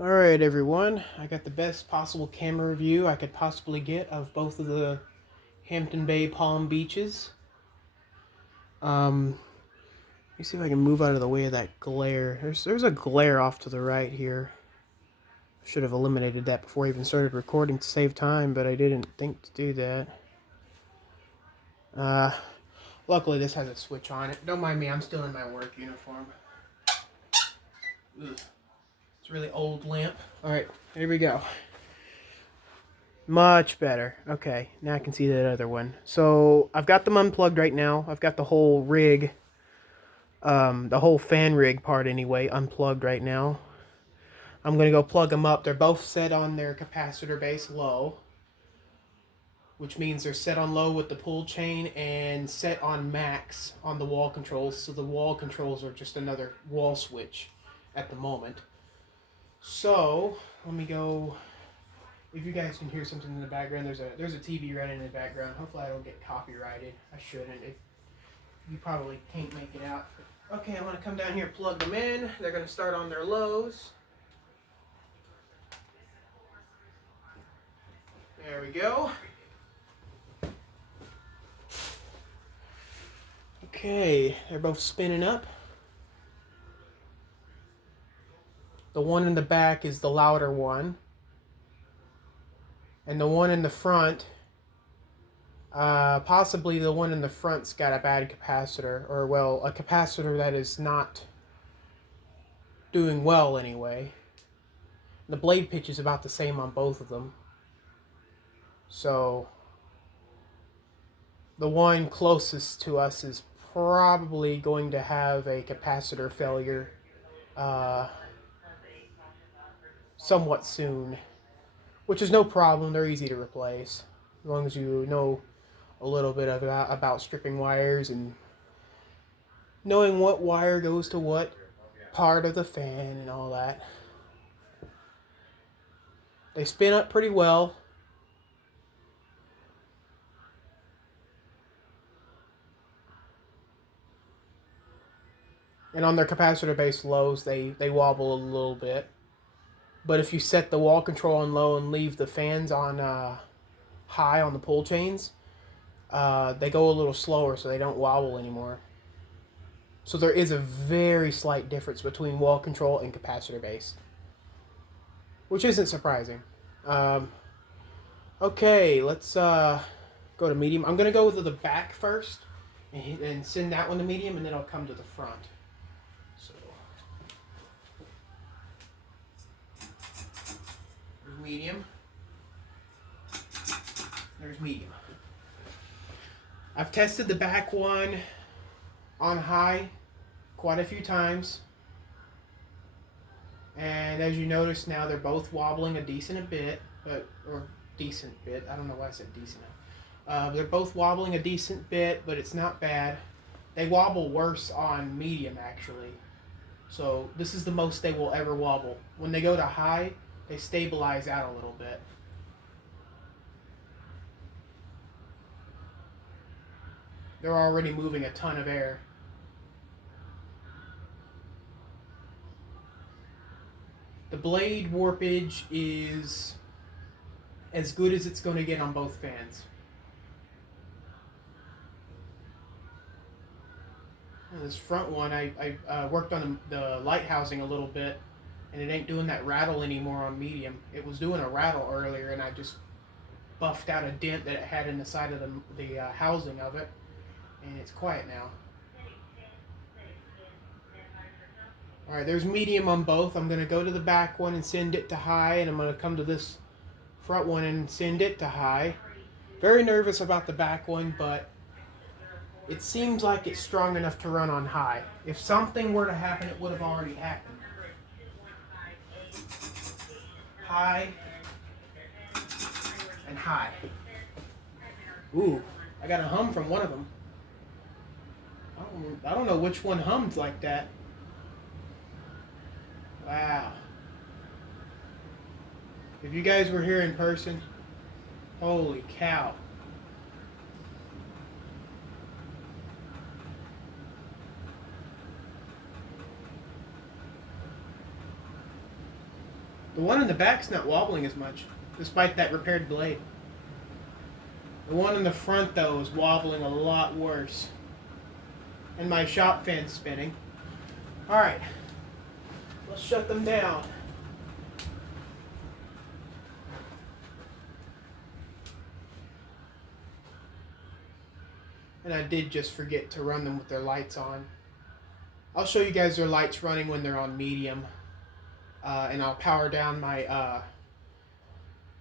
Alright everyone, I got the best possible camera view I could possibly get of both of the Hampton Bay Palm Beaches. Let me see if I can move out of the way of that glare. There's a glare off to the right here. Should have eliminated that before I even started recording to save time, but I didn't think to do that. Uh, Luckily this has a switch on it. Don't mind me, I'm still in my work uniform. Ugh. It's a really old lamp. Alright, here we go. Much better. Okay, now I can see that other one. So I've got them unplugged right now. I've got the whole rig, the whole fan rig part anyway, unplugged right now. I'm going to go plug them up. They're both set on their capacitor base low, which means they're set on low with the pull chain and set on max on the wall controls. So the wall controls are just another wall switch at the moment. So let me go. If you guys can hear something in the background, there's a TV running in the background. Hopefully I don't get copyrighted. I shouldn't. You probably can't make it out. Okay, I'm going to come down here, plug them in. They're going to start on their lows. There we go. Okay, they're both spinning up. The one in the back is the louder one. And the one in the front, possibly the one in the front's got a bad capacitor, or well, a capacitor that is not doing well anyway. The blade pitch is about the same on both of them. So the one closest to us is probably going to have a capacitor failure somewhat soon. Which is no problem, they're easy to replace. As long as you know a little bit about stripping wires and knowing what wire goes to what part of the fan and all that. They spin up pretty well. And on their capacitor base lows, they wobble a little bit. But if you set the wall control on low and leave the fans on high on the pull chains, they go a little slower so they don't wobble anymore. So there is a very slight difference between wall control and capacitor base, which isn't surprising. Okay, let's go to medium. I'm going to go to the back first and send that one to medium, and then I'll come to the front. So there's medium. There's medium. I've tested the back one on high quite a few times. And as you notice now, they're both wobbling a decent bit. I don't know why I said decent. They're both wobbling a decent bit, but it's not bad. They wobble worse on medium, actually. So this is the most they will ever wobble. When they go to high, they stabilize out a little bit. They're already moving a ton of air. The blade warpage is as good as it's going to get on both fans. And this front one, I worked on the light housing a little bit, and it ain't doing that rattle anymore on medium. It was doing a rattle earlier, and I just buffed out a dent that it had in the side of the housing of it, and it's quiet now. Alright, there's medium on both. I'm going to go to the back one and send it to high, and I'm going to come to this front one and send it to high. Very nervous about the back one, but it seems like it's strong enough to run on high. If something were to happen, it would have already happened. High and high. Ooh, I got a hum from one of them. I don't know which one hummed like that. Wow. If you guys were here in person, holy cow. The one in the back's not wobbling as much, despite that repaired blade. The one in the front, though, is wobbling a lot worse. And my shop fan's spinning. Alright, let's shut them down. And I did just forget to run them with their lights on. I'll show you guys their lights running when they're on medium. And I'll power down my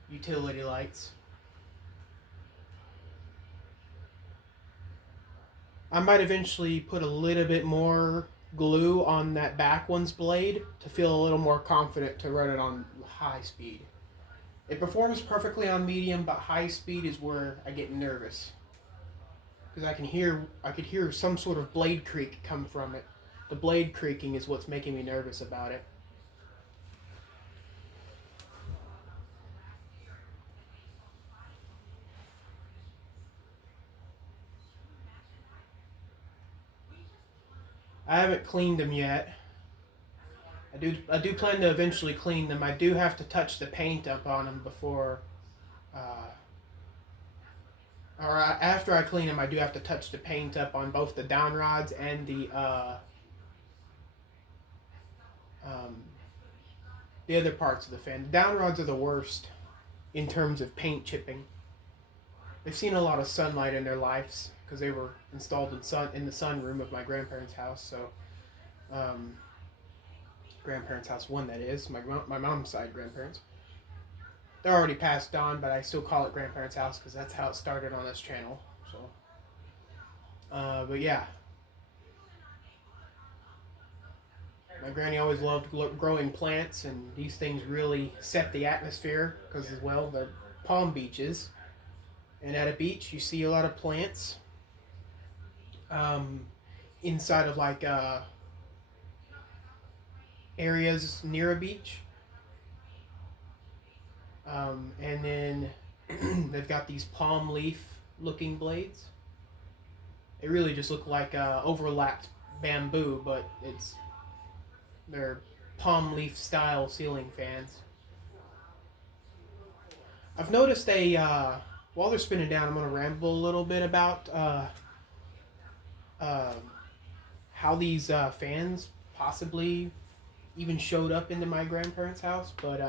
utility lights. I might eventually put a little bit more glue on that back one's blade to feel a little more confident to run it on high speed. It performs perfectly on medium, but high speed is where I get nervous. Because I could hear some sort of blade creak come from it. The blade creaking is what's making me nervous about it. I haven't cleaned them yet. I do plan to eventually clean them. I do have to touch the paint up on them before, or after I clean them. I do have to touch the paint up on both the down rods and the other parts of the fan. The down rods are the worst in terms of paint chipping. They've seen a lot of sunlight in their lives because they were installed in the sunroom of my grandparents' house. So, grandparents' house one, that is my mom's side grandparents. They're already passed on, but I still call it grandparents' house because that's how it started on this channel. So, but yeah, my granny always loved growing plants, and these things really set the atmosphere because, as well, they're palm beaches. And at a beach, you see a lot of plants inside of like areas near a beach. And then they've got these palm leaf looking blades. They really just look like overlapped bamboo, but they're palm leaf style ceiling fans. I've noticed while they're spinning down, I'm going to ramble a little bit about how these fans possibly even showed up into my grandparents' house, but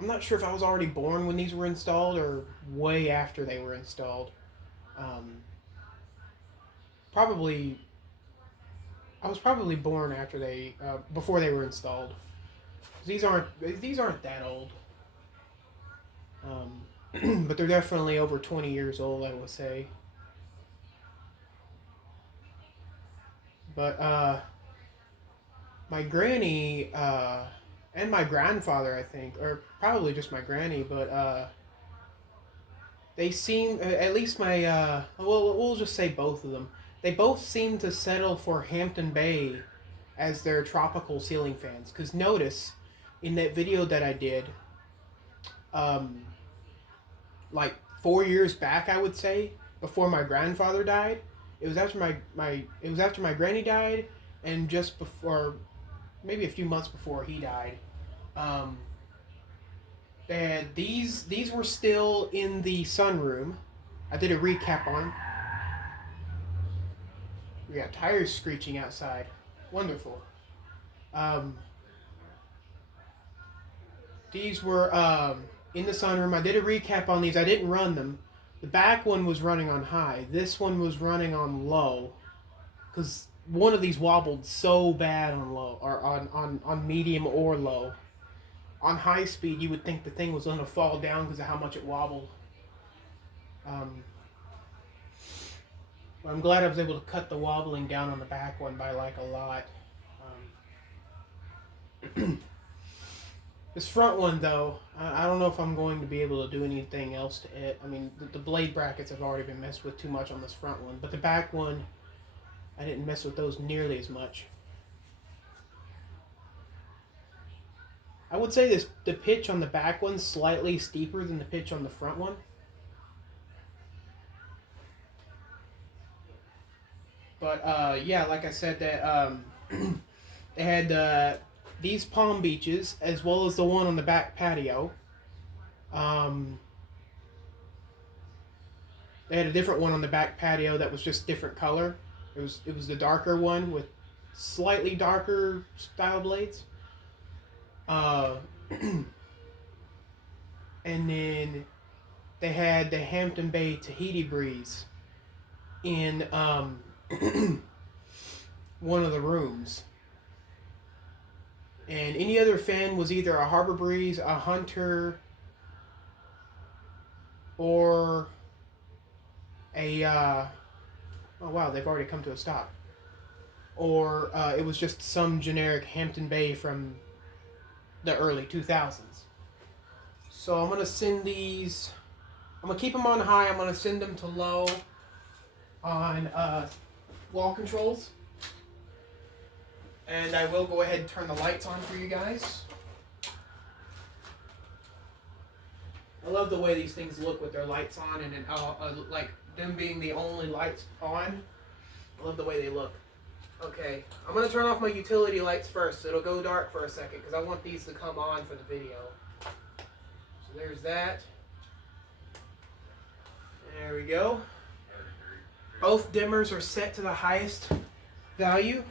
I'm not sure if I was already born when these were installed or way after they were installed. I was probably born after before they were installed. These aren't that old. But they're definitely over 20 years old, I would say. But my granny and my grandfather, I think, or probably just my granny, but they seem, at least we'll just say both of them. They both seem to settle for Hampton Bay as their tropical ceiling fans. Because notice, in that video that I did, like 4 years back, I would say, before my grandfather died. It was after my granny died, and just before, maybe a few months before he died. And these were still in the sunroom. I did a recap on. We got tires screeching outside. Wonderful. These were in the sunroom. I did a recap on these. I didn't run them. The back one was running on high. This one was running on low. Because one of these wobbled so bad on low, or on medium or low. On high speed, you would think the thing was going to fall down because of how much it wobbled. But I'm glad I was able to cut the wobbling down on the back one by like a lot. This front one, though, I don't know if I'm going to be able to do anything else to it. I mean, the blade brackets have already been messed with too much on this front one. But the back one, I didn't mess with those nearly as much. I would say the pitch on the back one's slightly steeper than the pitch on the front one. But, yeah, like I said, that they had these palm beaches, as well as the one on the back patio. Um, they had a different one on the back patio that was just different color. It was the darker one with slightly darker style blades. Uh, and then they had the Hampton Bay Tahiti Breeze in one of the rooms. And any other fan was either a Harbor Breeze, a Hunter, or a oh wow, they've already come to a stop. Or it was just some generic Hampton Bay from the early 2000s. So I'm gonna send these. I'm gonna keep them on high. I'm gonna send them to low on wall controls, and I will go ahead and turn the lights on for you guys. I love the way these things look with their lights on, and then like them being the only lights on. I love the way they look. Okay, I'm gonna turn off my utility lights first, so it'll go dark for a second because I want these to come on for the video. So there's that. There we go. Both dimmers are set to the highest value,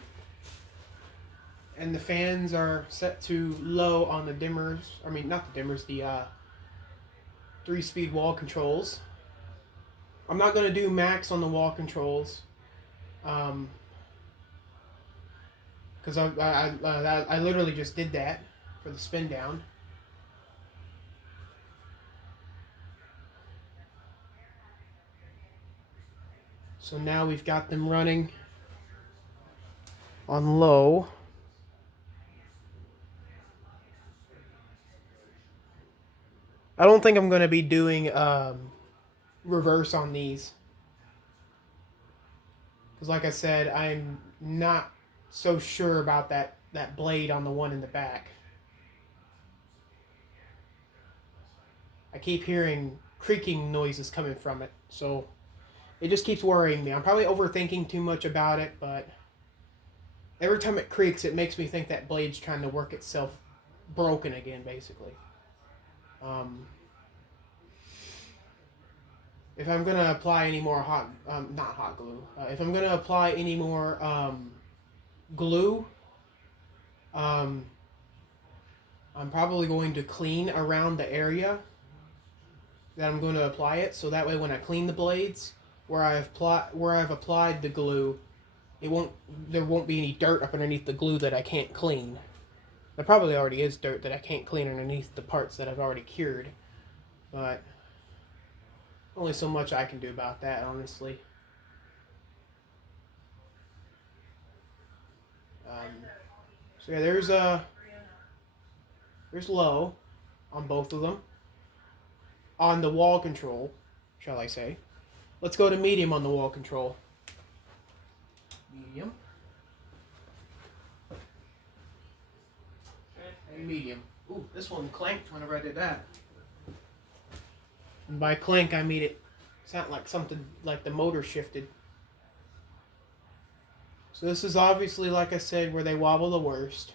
and the fans are set to low on the dimmers. I mean, not the dimmers, the 3-speed wall controls. I'm not going to do max on the wall controls, because I literally just did that for the spin down. So now we've got them running on low. I don't think I'm going to be doing reverse on these. Because like I said, I'm not so sure about that blade on the one in the back. I keep hearing creaking noises coming from it, so it just keeps worrying me. I'm probably overthinking too much about it, but every time it creaks, it makes me think that blade's trying to work itself broken again, basically. If I'm going to apply any more not hot glue, if I'm going to apply any more glue, I'm probably going to clean around the area that I'm going to apply it, so that way when I clean the blades, where I've applied the glue, there won't be any dirt up underneath the glue that I can't clean. There probably already is dirt that I can't clean underneath the parts that I've already cured, but only so much I can do about that, honestly. So yeah, there's low on both of them. On the wall control, shall I say. Let's go to medium on the wall control. Medium. And medium. Ooh, this one clanked whenever I did that. And by clank, I mean it sounded like something like the motor shifted. So this is obviously, like I said, where they wobble the worst.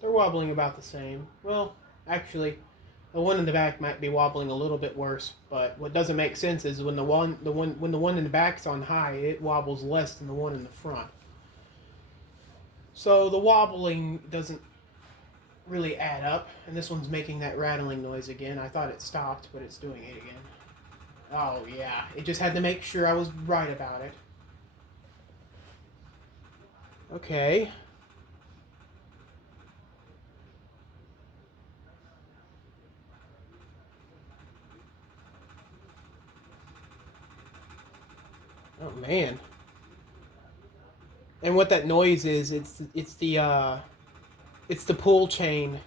They're wobbling about the same. Well, actually, the one in the back might be wobbling a little bit worse. But what doesn't make sense is when the one in the back's on high, it wobbles less than the one in the front. So the wobbling doesn't really add up, and this one's making that rattling noise again. I thought it stopped, but it's doing it again. Oh yeah, it just had to make sure I was right about it. Okay. Oh man. And what that noise is, it's the pull chain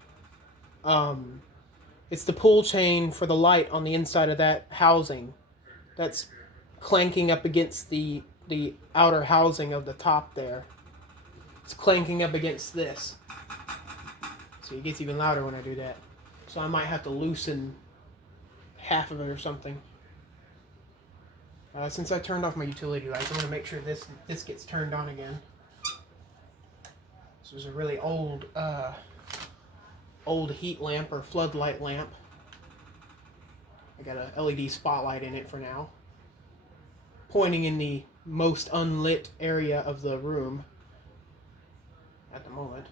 It's the pull chain for the light on the inside of that housing that's clanking up against the outer housing of the top there. It's clanking up against this. So it gets even louder when I do that. So I might have to loosen half of it or something. Since I turned off my utility lights, I'm going to make sure this gets turned on again. This was a really old heat lamp or floodlight lamp. I got a LED spotlight in it for now, pointing in the most unlit area of the room at the moment.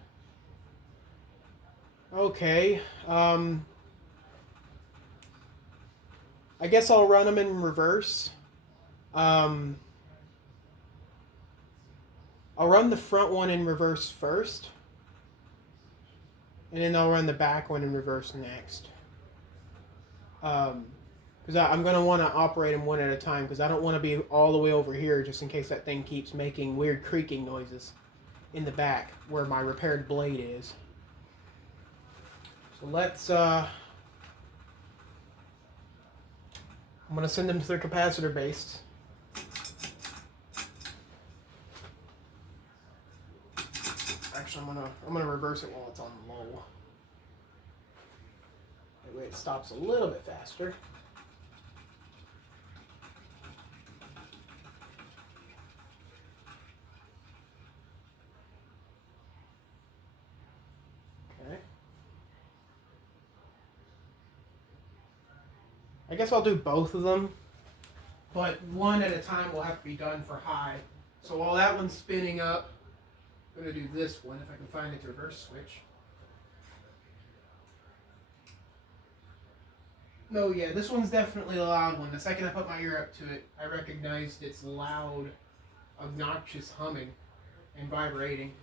Okay, I guess I'll run them in reverse. I'll run the front one in reverse first, and then I'll run the back one in reverse next. Because I'm going to want to operate them one at a time, because I don't want to be all the way over here just in case that thing keeps making weird creaking noises in the back where my repaired blade is. So let's, I'm going to send them to their capacitor base. Actually, I'm gonna reverse it while it's on low. That way it stops a little bit faster. Okay. I guess I'll do both of them, but one at a time will have to be done for high. So while that one's spinning up, I'm going to do this one if I can find its reverse switch. No, yeah, this one's definitely a loud one. The second I put my ear up to it, I recognized its loud, obnoxious humming and vibrating.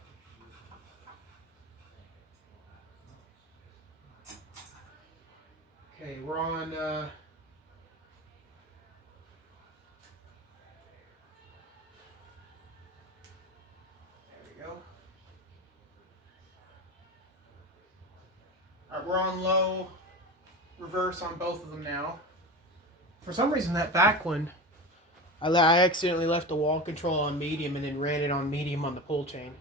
Okay, we're on, there we go. Alright, we're on low, reverse on both of them now. For some reason, that back one, I accidentally left the wall control on medium and then ran it on medium on the pull chain.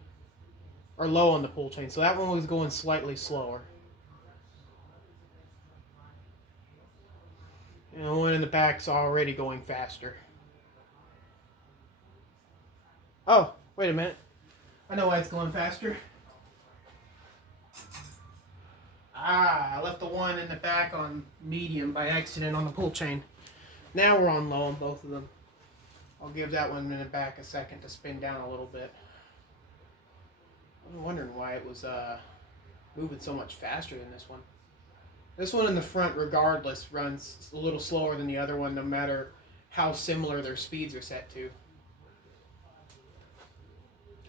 Or low on the pull chain, so that one was going slightly slower. And the one in the back's already going faster. Oh, wait a minute. I know why it's going faster. I left the one in the back on medium by accident on the pull chain. Now we're on low on both of them. I'll give that one in the back a second to spin down a little bit. I'm wondering why it was moving so much faster than this one. This one in the front, regardless, runs a little slower than the other one, no matter how similar their speeds are set to.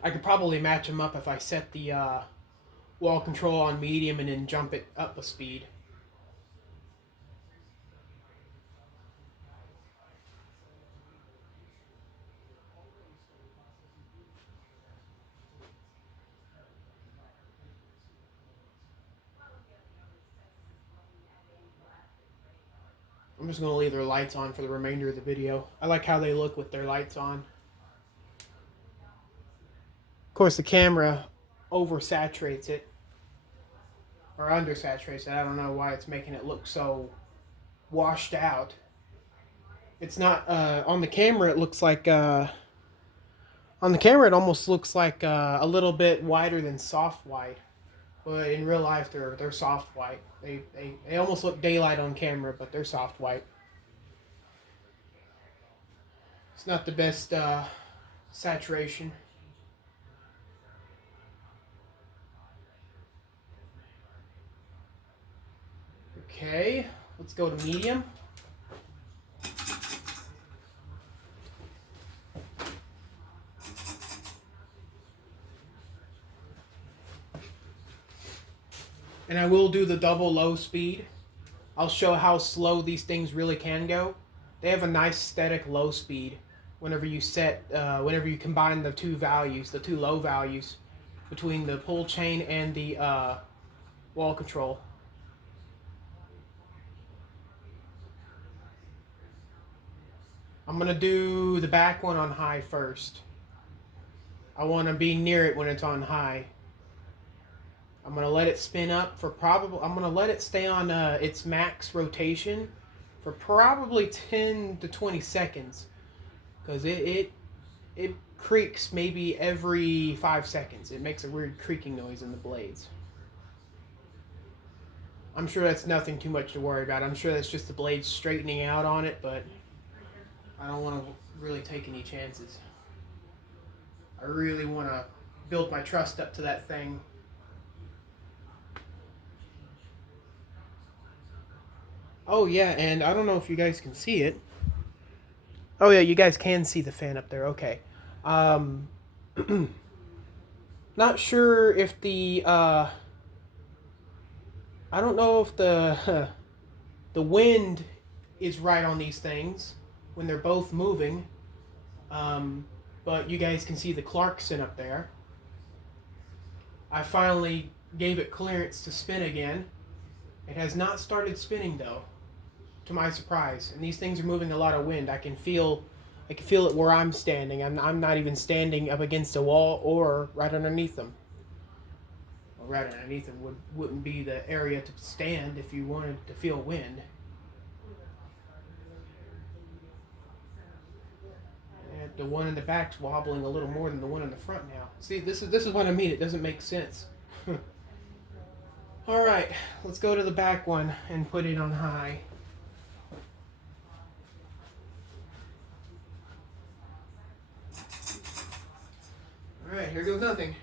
I could probably match them up if I set the wall control on medium and then jump it up a speed. I'm just going to leave their lights on for the remainder of the video. I like how they look with their lights on. Of course, the camera oversaturates it. Or undersaturates it. I don't know why it's making it look so washed out. It's not, on the camera it looks like, on the camera it almost looks like a little bit wider than soft white. But in real life they're soft white. They almost look daylight on camera, but they're soft white. It's not the best saturation. Okay, let's go to medium. And I will do the double low speed. I'll show how slow these things really can go. They have a nice static low speed whenever you whenever you combine the two values, the two low values between the pull chain and the wall control. I'm going to do the back one on high first. I want to be near it when it's on high. I'm going to let it spin up for probably, I'm going to let it stay on its max rotation for probably 10 to 20 seconds. Because it creaks maybe every 5 seconds. It makes a weird creaking noise in the blades. I'm sure that's nothing too much to worry about. I'm sure that's just the blades straightening out on it, but I don't want to really take any chances. I really want to build my trust up to that thing. Oh yeah, and I don't know if you guys can see it. Oh yeah, you guys can see the fan up there. Okay. Um, not sure if the I don't know if the the wind is right on these things when they're both moving. Um, but you guys can see the Clarkson up there. I finally gave it clearance to spin again. It has not started spinning though, to my surprise. And these things are moving a lot of wind. I can feel it where I'm standing. I'm not even standing up against a wall or right underneath them. Well, right underneath them wouldn't be the area to stand if you wanted to feel wind. And the one in the back's wobbling a little more than the one in the front now. See, this is what I mean. It doesn't make sense. All right, let's go to the back one and put it on high. All right, here goes nothing.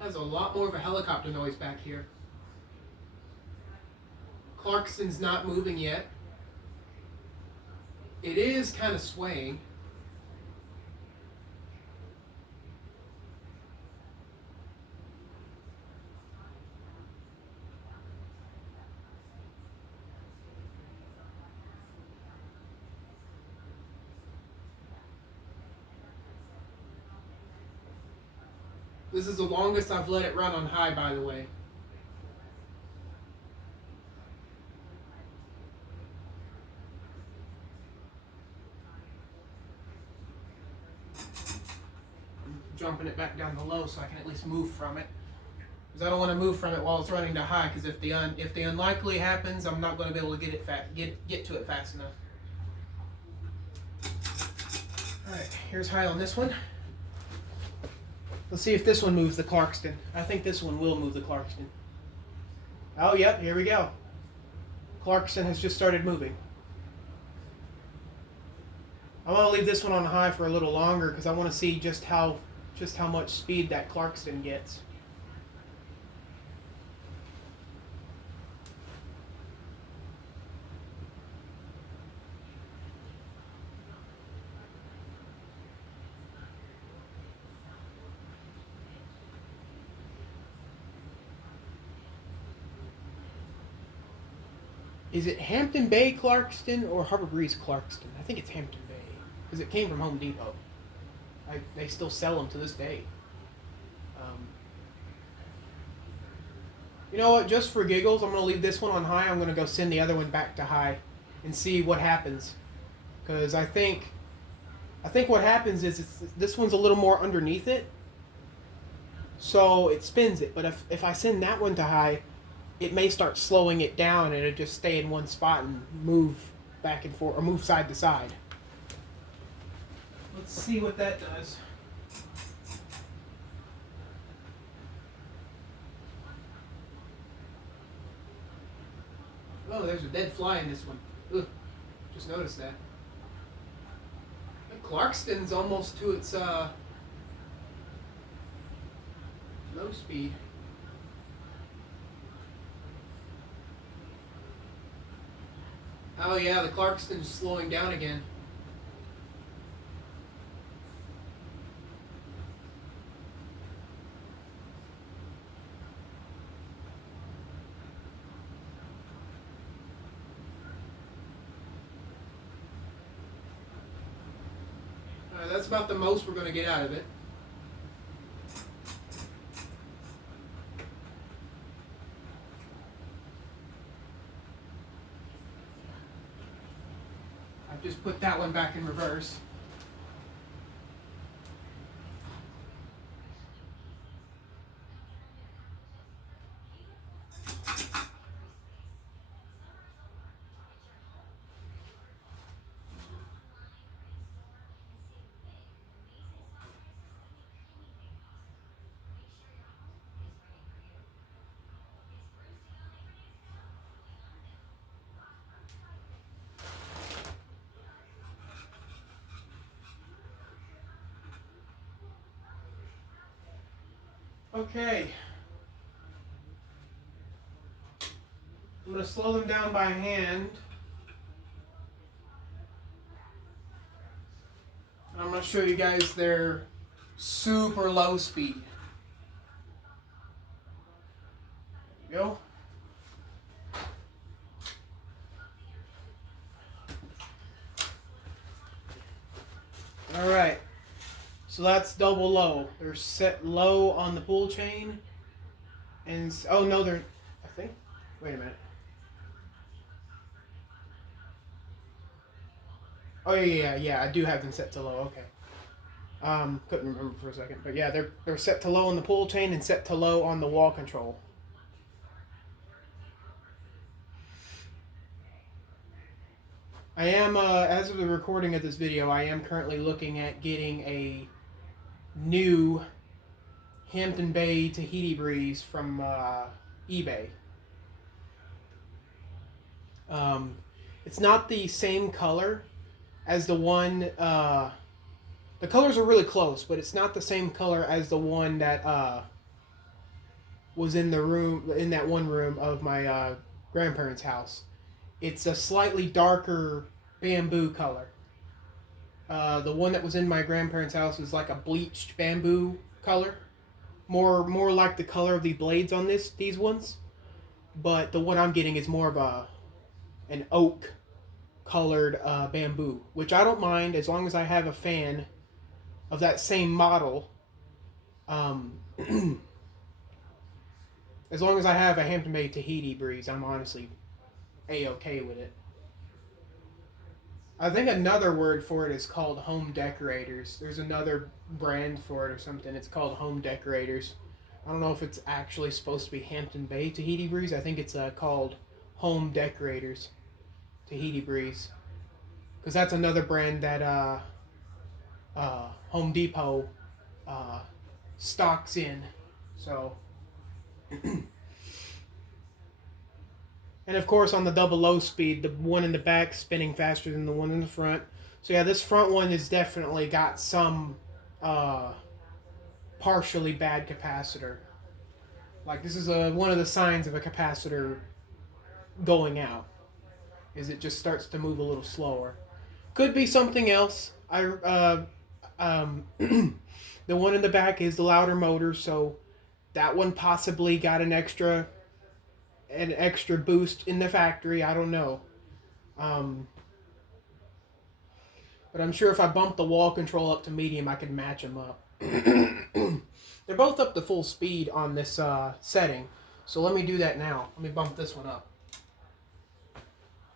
Has a lot more of a helicopter noise back here. Clarkson's not moving yet. It is kind of swaying. This is the longest I've let it run on high, by the way. I'm jumping it back down to low so I can at least move from it. Because I don't want to move from it while it's running to high. Because if the unlikely happens, I'm not going to be able to get to it fast enough. All right, here's high on this one. Let's see if this one moves the Clarkston. I think this one will move the Clarkston. Oh, yep, here we go. Clarkston has just started moving. I want to leave this one on high for a little longer because I want to see just how much speed that Clarkston gets. Is it Hampton Bay Clarkston or Harbor Breeze Clarkston? I think it's Hampton Bay because it came from Home Depot. They still sell them to this day. You know what? Just for giggles, I'm going to leave this one on high. I'm going to go send the other one back to high and see what happens. Because I think what happens is this one's a little more underneath it, so it spins it. But if I send that one to high, it may start slowing it down and it'll just stay in one spot and move back and forth or move side to side. Let's see what that does. Oh, there's a dead fly in this one. Ugh, just noticed that. The Clarkston's almost to its low speed. Oh yeah, the Clarkston's slowing down again. that's about the most we're going to get out of it. I've just put that one back in reverse. Okay. I'm going to slow them down by hand. And I'm going to show you guys their super low speed. There you go. Alright. So that's double low. They're set low on the pull chain. And, oh no, they're, I think, wait a minute. Oh yeah, I do have them set to low, okay. Couldn't remember for a second. But yeah, they're set to low on the pull chain and set to low on the wall control. I am, as of the recording of this video, I am currently looking at getting a new Hampton Bay Tahiti breeze from eBay. It's not the same color as the one, the colors are really close, but it's not the same color as the one that was in the room, in that one room of my grandparents' house. It's a slightly darker bamboo color. The one that was in my grandparents' house is like a bleached bamboo color, more like the color of the blades on these ones. But the one I'm getting is more of an oak colored bamboo, which I don't mind as long as I have a fan of that same model. As long as I have a Hampton Bay Tahiti breeze, I'm honestly A-okay with it. I think another word for it is called home decorators. There's another brand for it or something. It's called home decorators. I don't know if it's actually supposed to be Hampton Bay Tahiti breeze. I think it's called home decorators Tahiti breeze. Because that's another brand that Home Depot stocks in. So... And of course on the double low speed, the one in the back spinning faster than the one in the front. So yeah, this front one has definitely got some partially bad capacitor. Like this is one of the signs of a capacitor going out, is it just starts to move a little slower. Could be something else. The one in the back is the louder motor, so that one possibly got an extra boost in the factory. I don't know. But I'm sure if I bump the wall control up to medium, I could match them up. They're both up to full speed on this setting. So let me do that now. Let me bump this one up.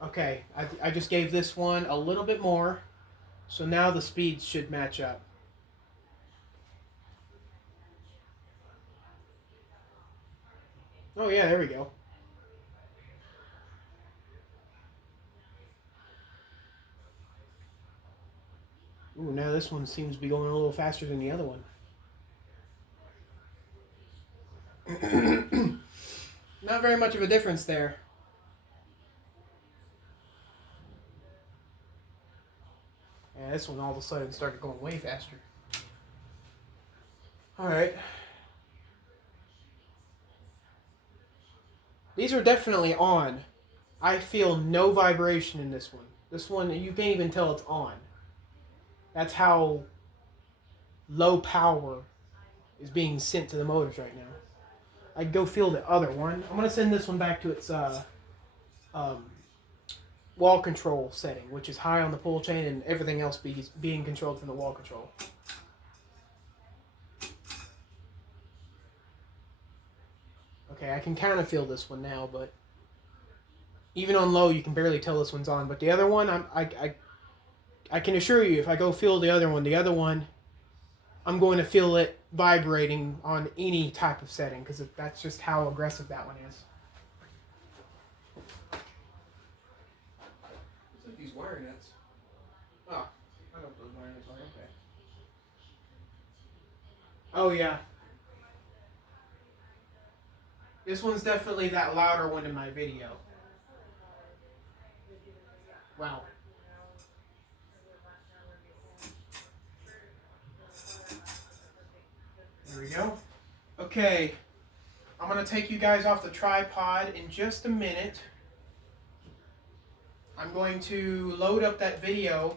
Okay, I just gave this one a little bit more. So now the speeds should match up. Oh yeah, there we go. Ooh, now this one seems to be going a little faster than the other one. Not very much of a difference there. Yeah, this one all of a sudden started going way faster. Alright. These are definitely on. I feel no vibration in this one. This one, you can't even tell it's on. That's how low power is being sent to the motors right now. I'd go feel the other one. I'm going to send this one back to its wall control setting, which is high on the pull chain and everything else being controlled from the wall control. Okay, I can kind of feel this one now, but even on low, you can barely tell this one's on. But the other one, I can assure you, if I go feel the other one, I'm going to feel it vibrating on any type of setting, because that's just how aggressive that one is. What's with these wire nuts? Oh, I know what those wire nuts are. Okay. Oh yeah. This one's definitely that louder one in my video. Wow. There we go. Okay, I'm going to take you guys off the tripod in just a minute. I'm going to load up that video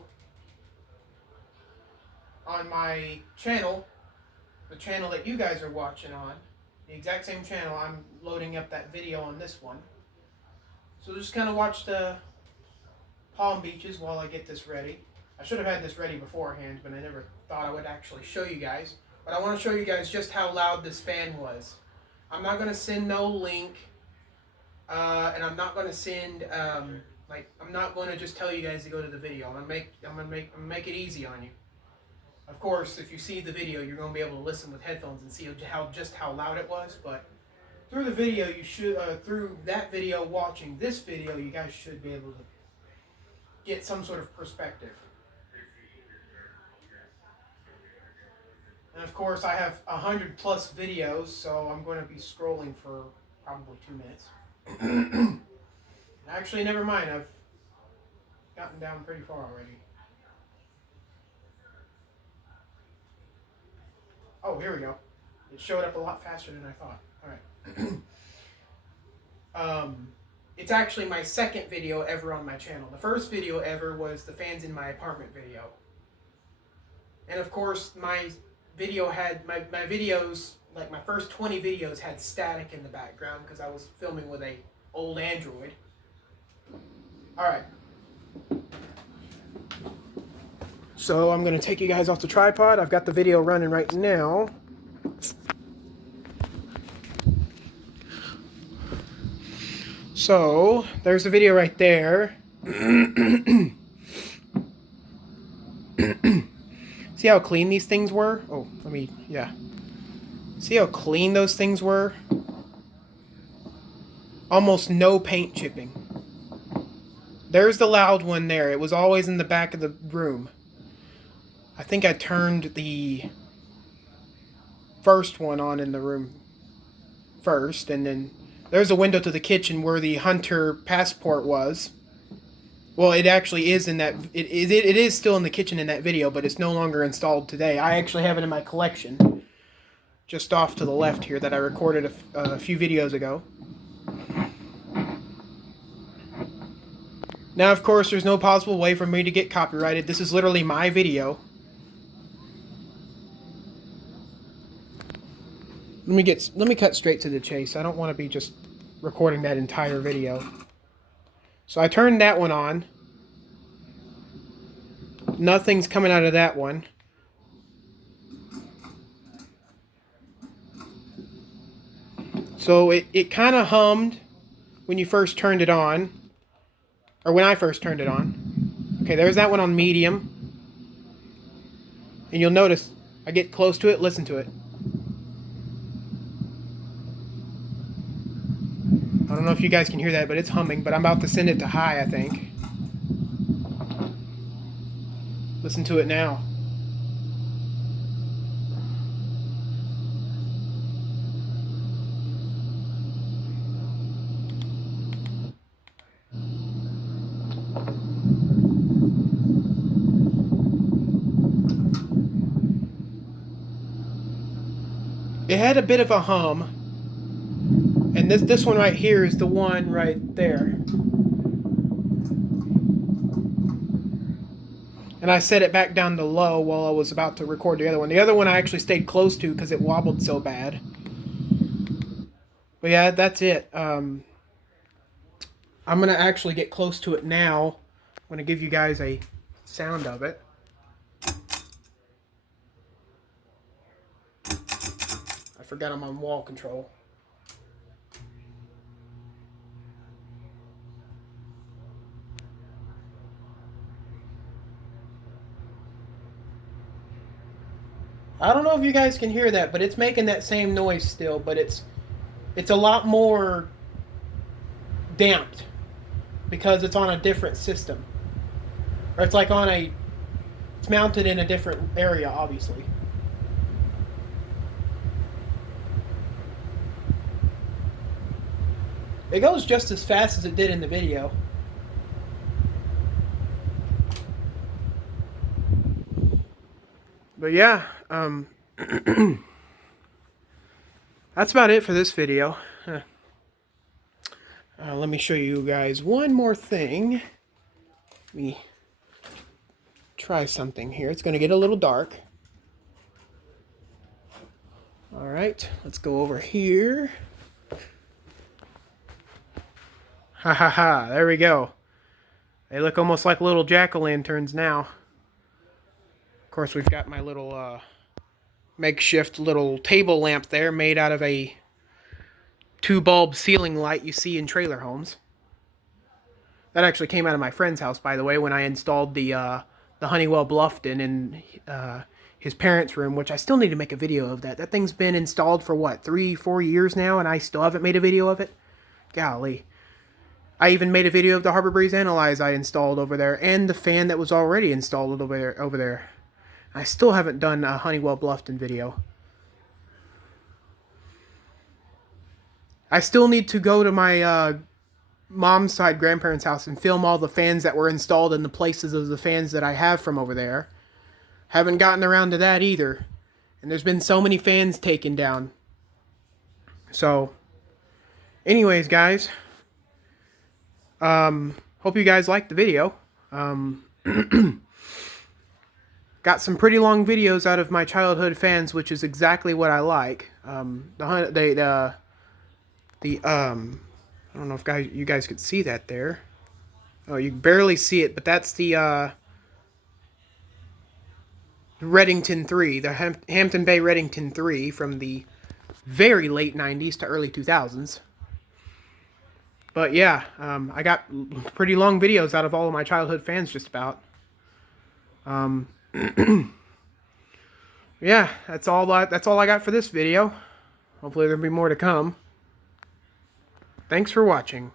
on my channel, the channel that you guys are watching on, the exact same channel. I'm loading up that video on this one. So just kind of watch the Palm Beaches while I get this ready. I should have had this ready beforehand, but I never thought I would actually show you guys. But I want to show you guys just how loud this fan was. I'm not going to send no link, and I'm not going to send I'm not going to just tell you guys to go to the video. I'm gonna make it easy on you. Of course, if you see the video, you're going to be able to listen with headphones and see just how loud it was. But through the video, you should through that video watching this video, you guys should be able to get some sort of perspective. And of course, I have 100+ videos, so I'm going to be scrolling for probably 2 minutes. Actually, never mind. I've gotten down pretty far already. Oh, here we go. It showed up a lot faster than I thought. All right. It's actually my second video ever on my channel. The first video ever was the fans in my apartment video. And of course, my video had my videos, like my first 20 videos had static in the background because I was filming with a old Android. Alright. So I'm going to take you guys off the tripod. I've got the video running right now. So, there's the video right there. See how clean these things were? Oh, yeah. See how clean those things were? Almost no paint chipping. There's the loud one there. It was always in the back of the room. I think I turned the first one on in the room first, and then there's a window to the kitchen where the Hunter passport was. Well, it actually is in that. It is still in the kitchen in that video, but it's no longer installed today. I actually have it in my collection, just off to the left here, that I recorded a few videos ago. Now, of course, there's no possible way for me to get copyrighted. This is literally my video. Let me cut straight to the chase. I don't want to be just recording that entire video. So I turned that one on. Nothing's coming out of that one. So it kind of hummed when you first turned it on. Or when I first turned it on. Okay, there's that one on medium. And you'll notice, I get close to it, listen to it. I don't know if you guys can hear that, but it's humming, but I'm about to send it to high, I think. Listen to it now. It had a bit of a hum, and this one right here is the one right there. And I set it back down to low while I was about to record the other one. The other one I actually stayed close to because it wobbled so bad. But yeah, that's it. I'm going to actually get close to it now. I'm going to give you guys a sound of it. I forgot I'm on wall control. I don't know if you guys can hear that, but it's making that same noise still, but it's a lot more damped because it's on a different system. Or it's like it's mounted in a different area, obviously. It goes just as fast as it did in the video. But yeah, that's about it for this video. Let me show you guys one more thing. Let me try something here. It's going to get a little dark. Alright, let's go over here. Ha ha ha, there we go. They look almost like little jack-o'-lanterns now. Of course, we've got my little makeshift little table lamp there made out of a 2-bulb ceiling light you see in trailer homes. That actually came out of my friend's house, by the way, when I installed the Honeywell Bluffton in his parents' room, which I still need to make a video of that. That thing's been installed for, what, 3-4 years now, and I still haven't made a video of it? Golly. I even made a video of the Harbor Breeze Analyze I installed over there, and the fan that was already installed over there. I still haven't done a Honeywell Bluffton video. I still need to go to my mom's side grandparents' house and film all the fans that were installed in the places of the fans that I have from over there. Haven't gotten around to that either. And there's been so many fans taken down. So, anyways, guys. Hope you guys liked the video. Got some pretty long videos out of my childhood fans, which is exactly what I like. I don't know if you guys could see that there. Oh, you can barely see it, but that's the Reddington 3, the Hampton Bay Reddington 3 from the very late 90s to early 2000s. But yeah, I got pretty long videos out of all of my childhood fans just about. Yeah, that's all I got for this video. Hopefully there'll be more to come. Thanks for watching.